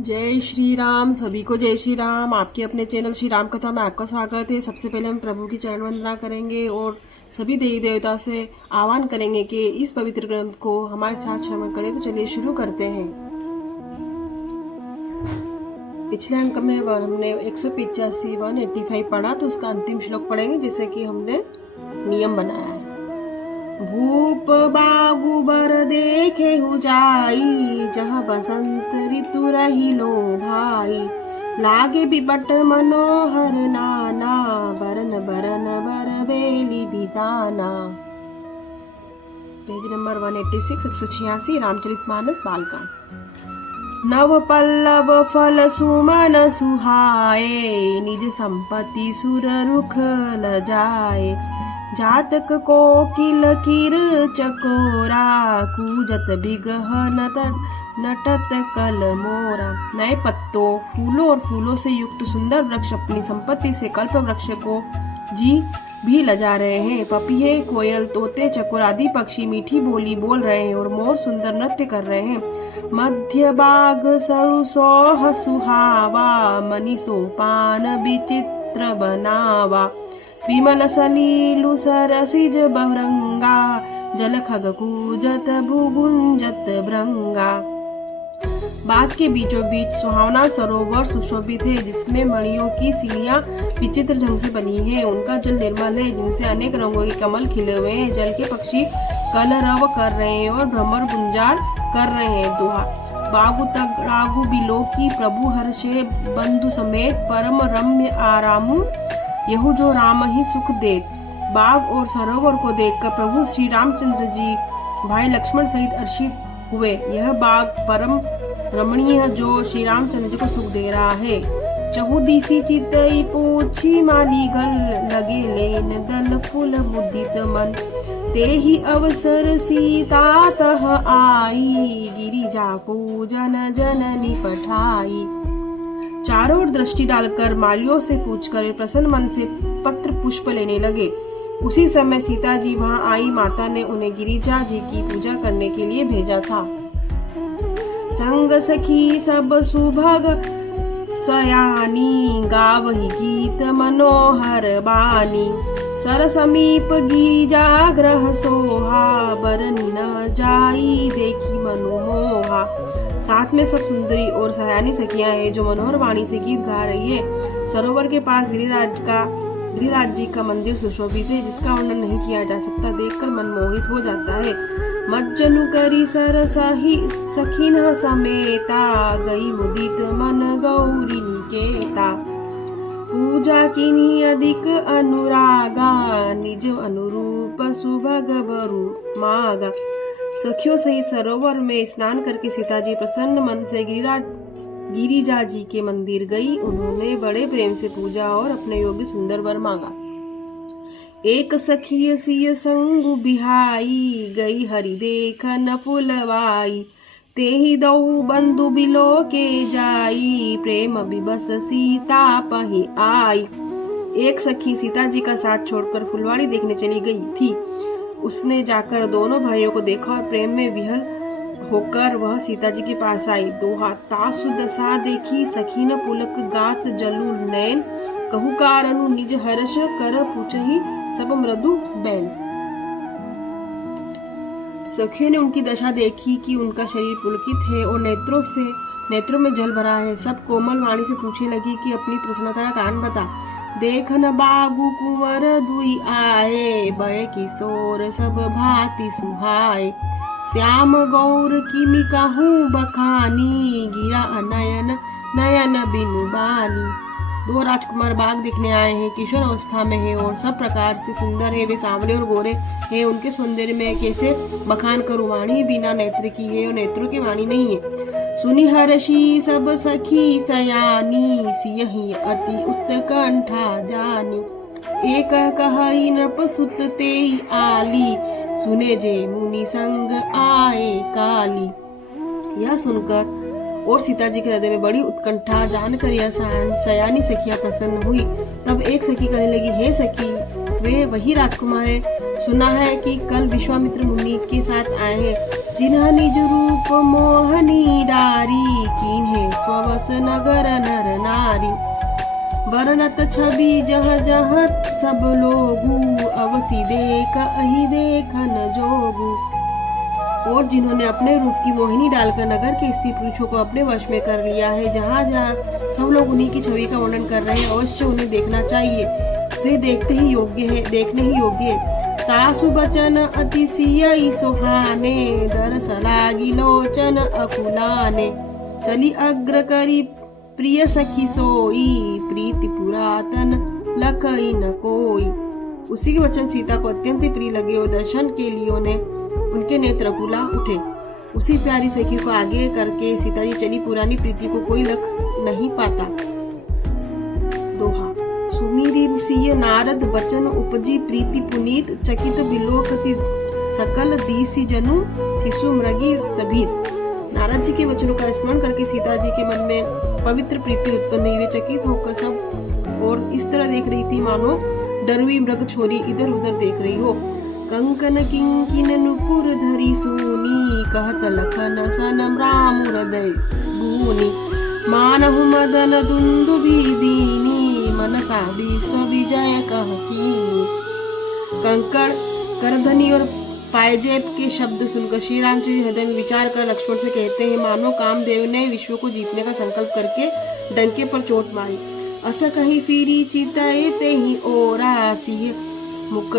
जय श्री राम। सभी को जय श्री राम। आपके अपने चैनल श्री राम कथा में आपका स्वागत है। सबसे पहले हम प्रभु की चरण वंदना करेंगे और सभी देवी देवता से आह्वान करेंगे कि इस पवित्र ग्रंथ को हमारे साथ श्रवण करें। तो चलिए शुरू करते हैं। पिछले अंक में हमने 185 पढ़ा, तो उसका अंतिम श्लोक पढ़ेंगे जैसे कि हमने नियम बनाया है। भूप बागु बर देखे हो जाई, जहाँ बसंत ऋतु रही लो भाई। लागे बिबट मनोहर नाना, बरन बरन बर बेली बिताना। Page number 186 186 Ramcharitmanas Balkand. नव पल्लव फल सुमन सुहाए, निज संपत्ति सुर रुख ल जाए। जातक कोकिल कीर चकोरा, कूजत बिगह नटत कल मोरा। नए पत्तों, फूलों और फूलों से युक्त सुंदर वृक्ष अपनी संपत्ति से कल्प वृक्ष को जी भी लजा रहे हैं। पपीहे, कोयल, तोते, चकोर आदि पक्षी मीठी बोली बोल रहे हैं और मोर सुंदर नृत्य कर रहे हैं। मध्य बाग सरुसोह सुहावा, मणि सोपान विचित्र बनावा। विमल सलीलु सरसिज बहरंगा, जल खग कूजत भुगुंजत भृंगा। बाग के बीचों बीच सुहावना सरोवर सुशोभित है, जिसमें मणियों की सीढ़ियां विचित्र ढंग से बनी है। उनका जल निर्मल है, जिनसे अनेक रंगों के कमल खिले हुए हैं। जल के पक्षी कलरव कर रहे हैं और भ्रमर गुंजार कर रहे हैं। दोहा। बागु तक रागु बिलो की प्रभु हर्षे, बंधु समेत परम रम्य आरामु, यहु जो राम ही सुख दे। बाग और सरोवर को देखकर प्रभु श्री रामचंद्र जी भाई लक्ष्मण सहित हर्षित हुए। यह बाग परम रमणीय जो श्री रामचंद्र जी को सुख दे रहा है। चहुदिसी चितई पूछी माली गल, लगे लेन दल फूल मुदित मन। ते ही अवसर सीता तह आई, गिरिजा पूजन जननी पठाई। चारों ओर दृष्टि डालकर मालियों से पूछकर प्रसन्न मन से पत्र पुष्प लेने लगे। उसी समय सीता जी वहां आई। माता ने उन्हें गिरिजा जी की पूजा करने के लिए भेजा था। संग सखी सब सुभग सयानी, गावही गीत मनोहर बानी। सर समीप गिरिजा ग्रह सोहा, बरनी न जाई देखी मनोमोहा। साथ में सब सुंदरी और सयानी सखियां हैं जो मनोहर वाणी से गीत गा रही है। सरोवर के पास गिरिराज जी का मंदिर सुशोभित है, जिसका वर्णन नहीं किया जा सकता। देखकर मन मोहित हो जाता है। मज्जनु करी सर सखीन समेता, गई मुदित मन गौरी निकेता। पूजा किन्हीं अधिक अनुरागा, निज अनुरूप सुभग बरु मागा। सखियों सहित सरोवर में स्नान करके सीता जी प्रसन्न मन से गिरिजा जी के मंदिर गई। उन्होंने बड़े प्रेम से पूजा और अपने योग्य सुंदर वर मांगा। एक सखी सिय संग बिहाई, गई हरि देखन फुलवाई। ते ही दऊ बंधु बिलो के जाई, प्रेम बिबस सीता पही आई। एक सखी सीता जी का साथ छोड़कर फुलवाड़ी देखने चली गई थी। उसने जाकर दोनों भाइयों को देखा और प्रेम में विहल होकर वह सीता जी के पास आई। दोहा। तासु दशा देखी सखीन पुलक गात जलु नैन, कहु कारनु निज हर्ष कर पूछही सब मृदु बैन। सखियों ने उनकी दशा देखी कि उनका शरीर पुलकित है और नेत्रों में जल भरा है। सब कोमल वाणी से पूछने लगी कि अपनी प्रसन्नता का कारण बता। देखन बागु कुंवर दुई आए, बय किशोर सब भांति सुहाए। श्याम गौर किमि कहूँ बखानी, गिरा नयन नयन बिनु बानी। दो राजकुमार बाग देखने आए हैं। किशोर अवस्था में है और सब प्रकार से सुंदर है। वे सांवले और गोरे हैं। उनके सौंदर्य में कैसे बखान करूं। वाणी बिना नेत्र की है और नेत्रों की वाणी नहीं है। सुनि हर्षी सब सखी सयानी, सियहि अति उत्कंठा जानी। एक कहई नृपसुत तेई आली, सुने जे मुनि संग आए काली। यह सुनकर और सीता जी के हृदय में बड़ी उत्कंठा जानकर यह सयानी सखियां प्रसन्न हुई। तब एक सखी कहने लगी, हे सखी, वे वही राजकुमार है। सुना है कि कल विश्वामित्र मुनि के साथ आए हैं, जिन्ह निज रूप मोहनी डारी, कीन्हे स्व दास नगर नर नारी। वर्णत छवि जह जह सब लोगू, अवसी देख अहि देखन जोगू। और जिन्होंने अपने रूप की मोहिनी डालकर नगर के स्त्री पुरुषों को अपने वश में कर लिया है, जहाँ जहाँ सब लोग उन्हीं की छवि का वर्णन कर रहे हैं, अवश्य उन्हें देखना चाहिए। वे देखने ही योग्य है। सासु बचन अतिशय सुहाने, दरस लागी लोचन अकुलाने। चली अग्र करी प्रिय सखी सोई, प्रीति पुरातन लखई न कोई। उसी के वचन सीता को अत्यंत प्रिय लगे और दर्शन के लिए उनके नेत्र फूला उठे। उसी प्यारी सखी को आगे करके सीता जी चली, पुरानी प्रीति को कोई लख नहीं पाता। दोहा। सुमीरी सिय नारद बचन उपजी, प्रीति पुनीत चकित बिलोकति सकल दीसी जनु, शिशु मृगी सभीत। नारद जी के वचनों का स्मरण करके सीता जी के मन में पवित्र प्रीति उत्पन्न हुई। वे चकित होकर सब और इस तरह देख रही थी मानो डरुई मृग छोरी इधर उधर देख रही हो। कंकन किंकिन नुपुर धरी सोनी, कहत लखन सन राम हृदय भूनि। मानहु मदन दुंदुभि दीनी, मनसा विश्व विजय कहकी। कंकड़ करधनी और पायजेब के शब्द सुनकर श्री राम जी हृदय में विचार कर लक्ष्मण से कहते हैं, मानो कामदेव ने विश्व को जीतने का संकल्प करके डंके पर चोट मारी। अस कहीं फिरी चितए ते ही ओरा, सिंह मुख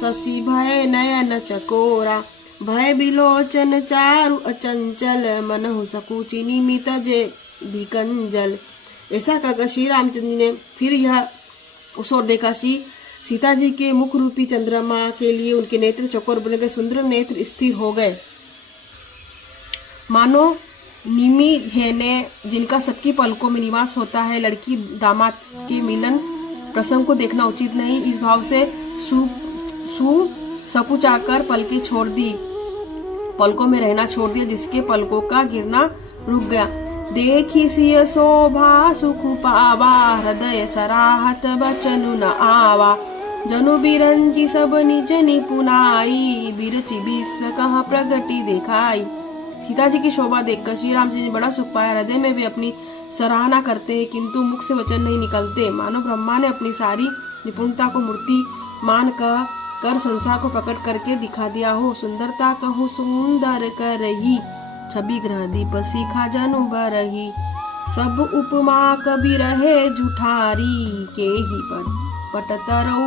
शशि भय नयन चकोरा। भय बिलोचन चारु अचंचल, मनहु सकुचि निमित जे विकंजल। ऐसा कहकर श्री रामचंद्र ने फिर यह उस ओर देखा। श्री सीता जी के मुख रूपी चंद्रमा के लिए उनके नेत्र चकोर बन गए, सुंदर नेत्र स्थिर हो गए। मानो निमी हेने जिनका सबकी पलकों में निवास होता है, लड़की दामाद के मिलन प्रसंग को देखना उचित नहीं, इस भाव से सकुचाकर पलकें छोड़ दी, पलकों में रहना छोड़ दिया, जिसके पलकों का गिरना रुक गया। देखी सिय शोभा सुख पावा, हृदय सराहत बचनु न आवा। जनु बिरंजी सब निज निपुनाई, बिरचि विश्व कहाँ प्रगति दिखाई। सीता जी की शोभा देखकर श्री राम जी ने बड़ा सुख पाया। हृदय में वे अपनी सराहना करते हैं, किंतु मुख से वचन नहीं निकलते। मानो ब्रह्मा ने अपनी सारी निपुणता को मूर्ति मान कर संसार को प्रकट करके दिखा दिया हो। सुंदरता कहूँ सुंदर करही, छवि ग्रह दीप सीखा जनु बरही। सब उपमा कवि रहे जुठारी, के ही पटतरऊ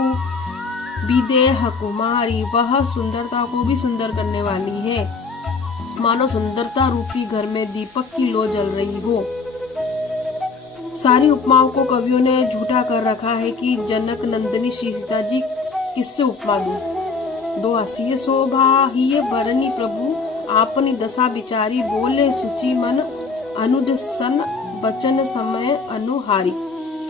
विदेह कुमारी। वह सुंदरता को भी सुंदर करने वाली है, मानो सुंदरता रूपी घर में दीपक की लो जल रही हो। सारी उपमाओं को कवियों ने झूठा कर रखा है कि जनक नंदिनी श्री सीता जी किससे उपमा दूं। दो हसीय शोभा ही बरनी प्रभु, आपनी दशा बिचारी। बोले सुचि मन अनुज सन, बचन समय अनुहारी।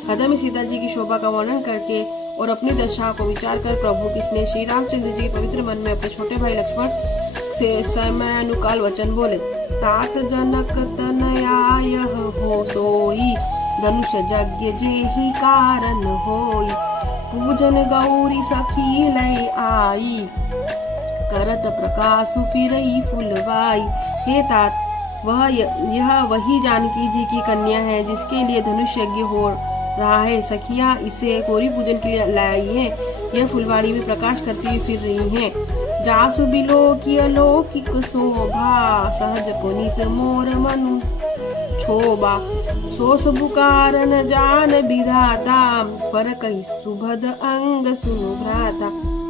हृदय में सीता जी की शोभा का वर्णन करके और अपनी दशा को विचार कर प्रभु कृष्ण श्री रामचंद्र जी के पवित्र मन में अपने छोटे भाई लक्ष्मण से समय अनुकाल वचन बोले। तात जनक तनयाय हो सोई, धनुष यज्ञ जेहि कारण होई। पूजन गौरी सखी लय आई, करत प्रकाश फिरई फुलवाई। हे तात, यह वही जानकी जी की कन्या है जिसके लिए धनुष यज्ञ हो रहा है। सखियां इसे गौरी पूजन के लिए लाई है। यह फुलवाड़ी में प्रकाश करती हुई फिर रही हैं। जासु बिलोकी अलौकिक शोभा, सहज पुनीत मोर मनु छोबा। सो सबु कारण जान विधाता, पर कही सुभद अंग सुभ्राता।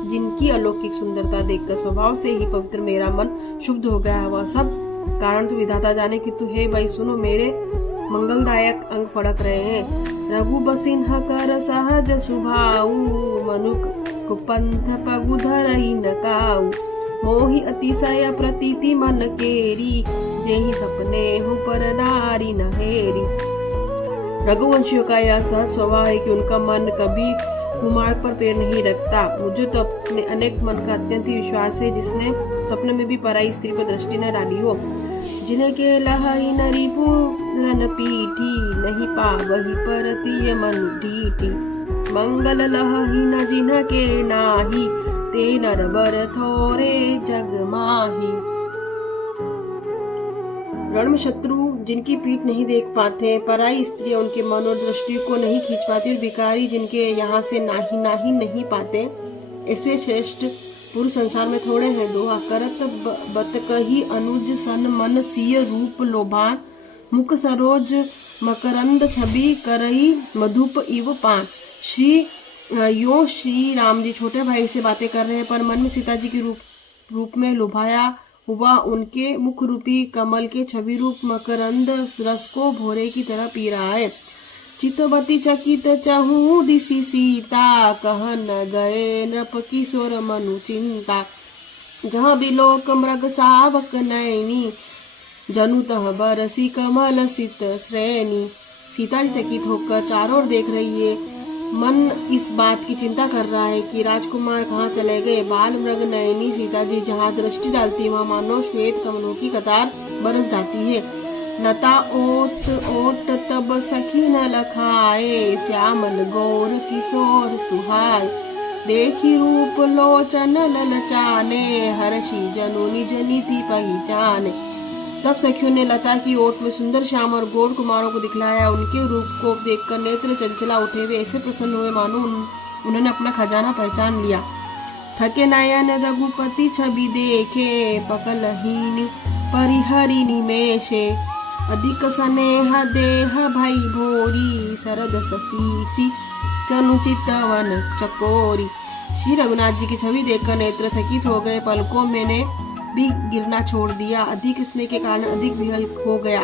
जिनकी अलौकिक सुंदरता देखकर स्वभाव से ही पवित्र मेरा मन शुद्ध हो गया। वह सब कारण तू विधाता जाने कि तू हे भाई सुनो, मेरे मंगलदायक अंग फड़क रहे हैं। रघु बसिन्ह कर सहज सुभाऊ, मनुक कुपंथ पगु धरहि न काऊ। मोहि अतिशय प्रतीति मन केरी, जेहि सपने हूँ पर नारी न हेरी। रघुवंशियों का यह सहज स्वभाव है कि उनका मन कभी कुमार पर पैर नहीं रखता। मुझे तो अपने अनेक मन का अत्यंत ही विश्वास है, जिसने स्वप्न में भी पराई स्त्री पर दृष्टि न डाली हो। जिनके लहरी नरी पूरन पीठी, नहीं पावही परतीय मनु ढीठी। मंगल लहही न जिन्ह के नाही, ते नर बर थोरे जग माही। रण में शत्रु जिनकी पीठ नहीं देख पाते, पराई स्त्री उनके मन और दृष्टि को नहीं खींच पाती, और भिखारी जिनके यहाँ से नाही नहीं पाते, ऐसे श्रेष्ठ पुरुष संसार में थोड़े हैं। दोहा करत बत कही अनुज सन मन सिय रूप लोभान, मुख सरोज मकरंद छवि करई मधुप इव पान। श्री राम जी छोटे भाई से बातें कर रहे हैं, पर मन में सीता जी के रूप में लुभाया हुआ उनके मुख रूपी कमल के छवि रूप मकरंद रस को भोरे की तरह पी रहा है। चितवती चकित चहु दिसी सीता, कह न गए नृप किशोर मनु चिंता। जहाँ बिलोक मृग सावक नैनी, जनु तह बरसी कमल सित श्रेणी। सीता जी चकित होकर चारों ओर देख रही है। मन इस बात की चिंता कर रहा है कि राजकुमार कहाँ चले गए। बाल मृग नयनी सीता जी जहाँ दृष्टि डालती वहाँ मानो श्वेत कमलों की कतार बरस जाती है। लता ओट ओट तब सखी न लखाए, श्यामल गौर किशोर सुहाय। देखी रूप लोचन ललचाने, हर्षी जनु निज नीति पहचाने। तब सखियों ने लता की ओट में सुंदर श्याम और गौर कुमारों को दिखलाया। उनके रूप को देखकर नेत्र चंचला उठे हुए ऐसे प्रसन्न हुए मानो उन्होंने अपना खजाना पहचान लिया। थके नयन रघुपति छवि देखे, पकलहीन परिहरि निमेषे। अधिक स्नेह देह भई भोरी, शरद शशीषी चनु चितवन चकोरी। श्री रघुनाथ जी की छवि देखकर नेत्र थकित हो गए। पलकों मैंने भी गिरना छोड़ दिया। अधिक स्नेह के कारण अधिक विहल हो गया,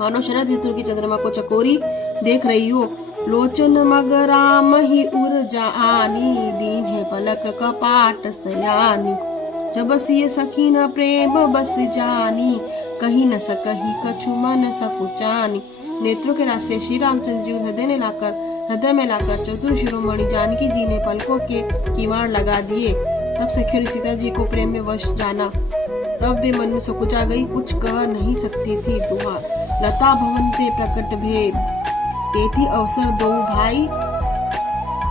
मानो शरद ऋतु की चंद्रमा को चकोरी देख रही हो। लोचन मग राम ही उर्जा आनी, दीन है पलक कपाट सयानी। जब सिय सखी न प्रेम बस जानी, कहीं न सकही कछु मन सकुचानी। नेत्रों के रास्ते श्री रामचंद्र जी हृदय में लाकर चतुर शिरोमणि जानकी जी ने पलकों के किवाड़ लगा दिए। तब सखियों ने सीता जी को प्रेम में वश जाना। तब वे मन में सकुचा गई, कुछ कह नहीं सकती थी। दुहा लता भवन पे प्रकट भेद, तेथी अवसर दो भाई।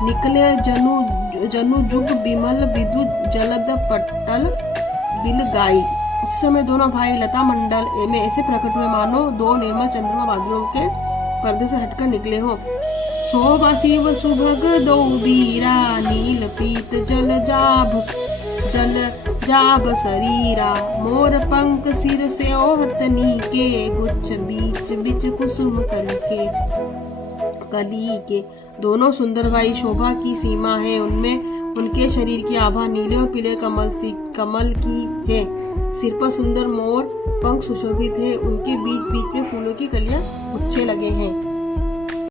निकले जनु जुग बिमल, विदु जलद पटल बिल गाई। उस समय दोनों भाई लता मंडल में ऐसे प्रकट हुए मानो दो निर्मल चंद्रमा बादलों के पर्दे से हटकर निकले हो। शोभा शिव सुभग दो बीरा, नील पीत जल जाब शरीरा। मोर पंख सिर से ओहतनी के, गुच्छ बीच बीच कुसुम कली के। दोनों सुंदर भाई शोभा की सीमा है, उनमें उनके शरीर की आभा नीले और पीले कमल की है। सिर पर सुंदर मोर पंख सुशोभित है, उनके बीच बीच में फूलों की कलियां गुच्छे लगे हैं।